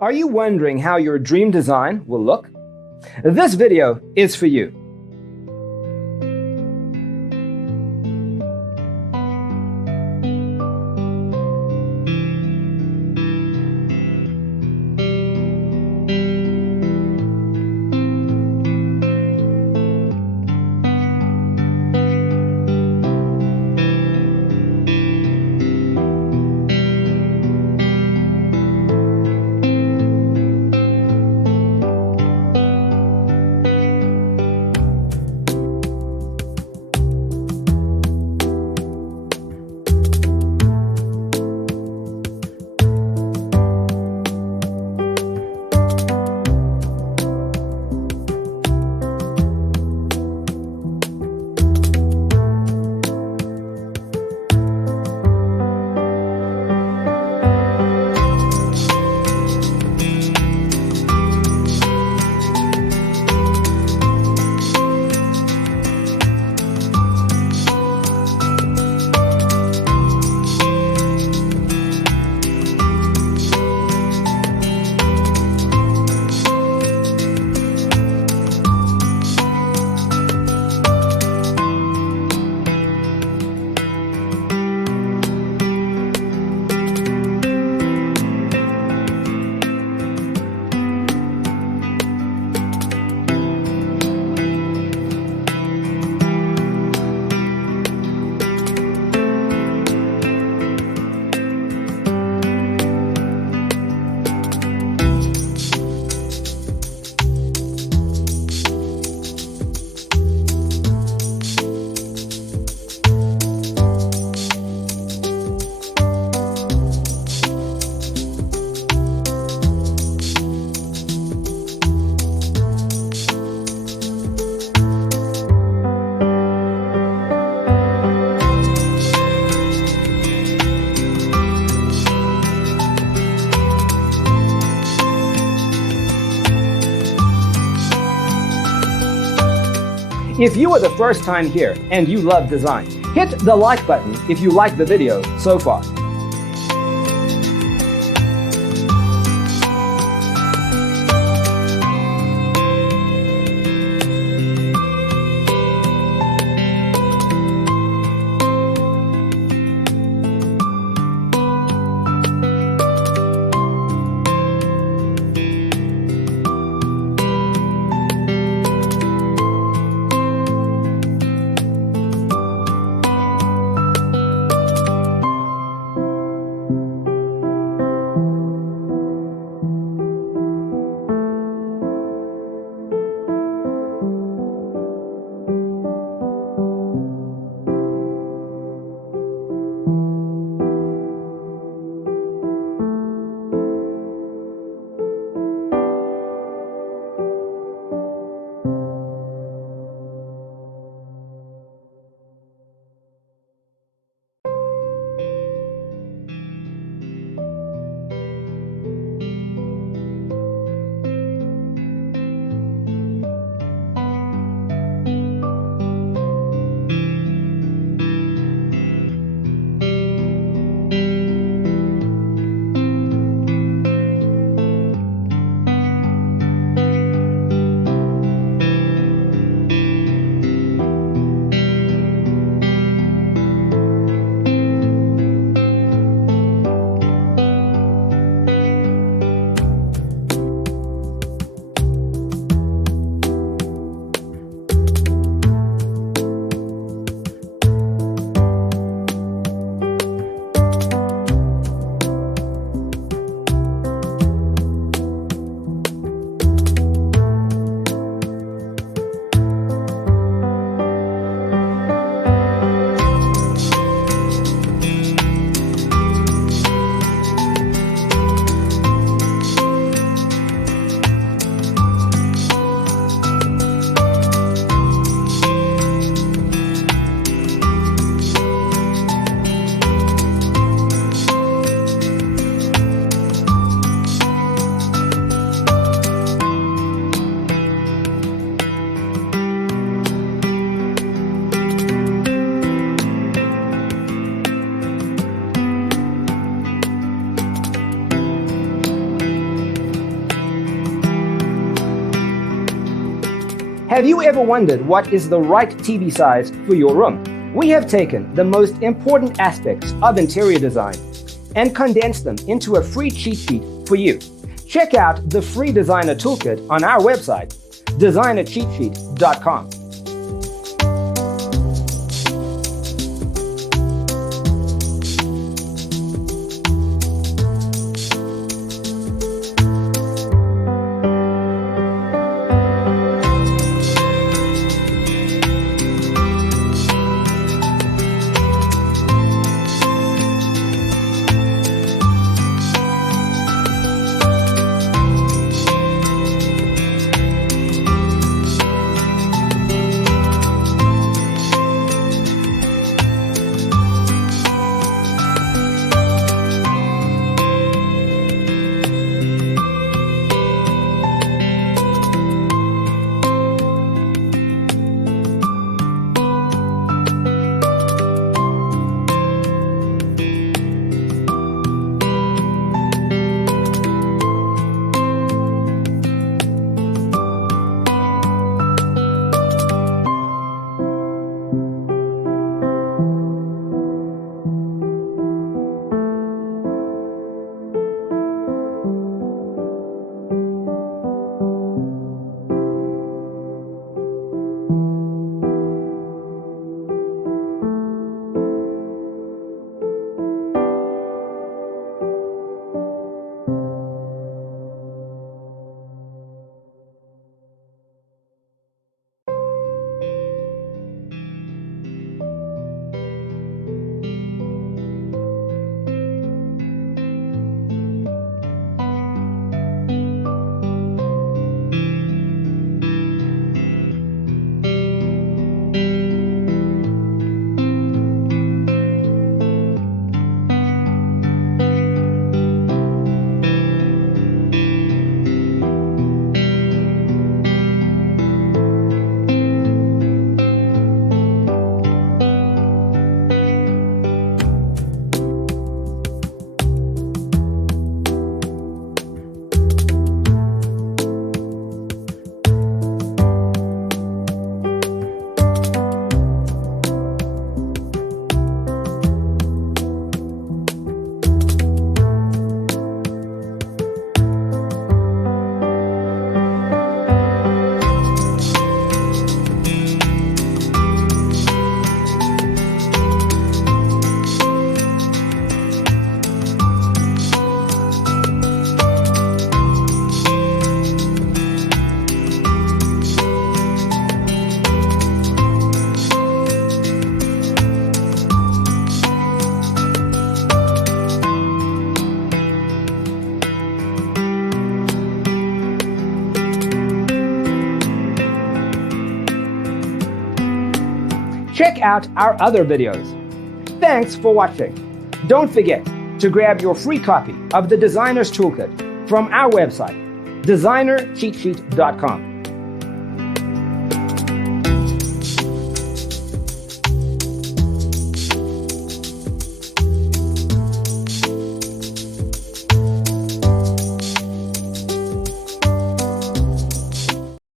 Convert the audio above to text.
Are you wondering how your dream design will look? This video is for you. If you are the first time here and you love design, hit the like button if you like the video so far. Have you ever wondered what is the right TV size for your room? We have taken the most important aspects of interior design and condensed them into a free cheat sheet for you. Check out the free designer toolkit on our website, designercheatsheet.com. Check out our other videos. Thanks for watching. Don't forget to grab your free copy of the Designer's Toolkit from our website, designercheatsheet.com.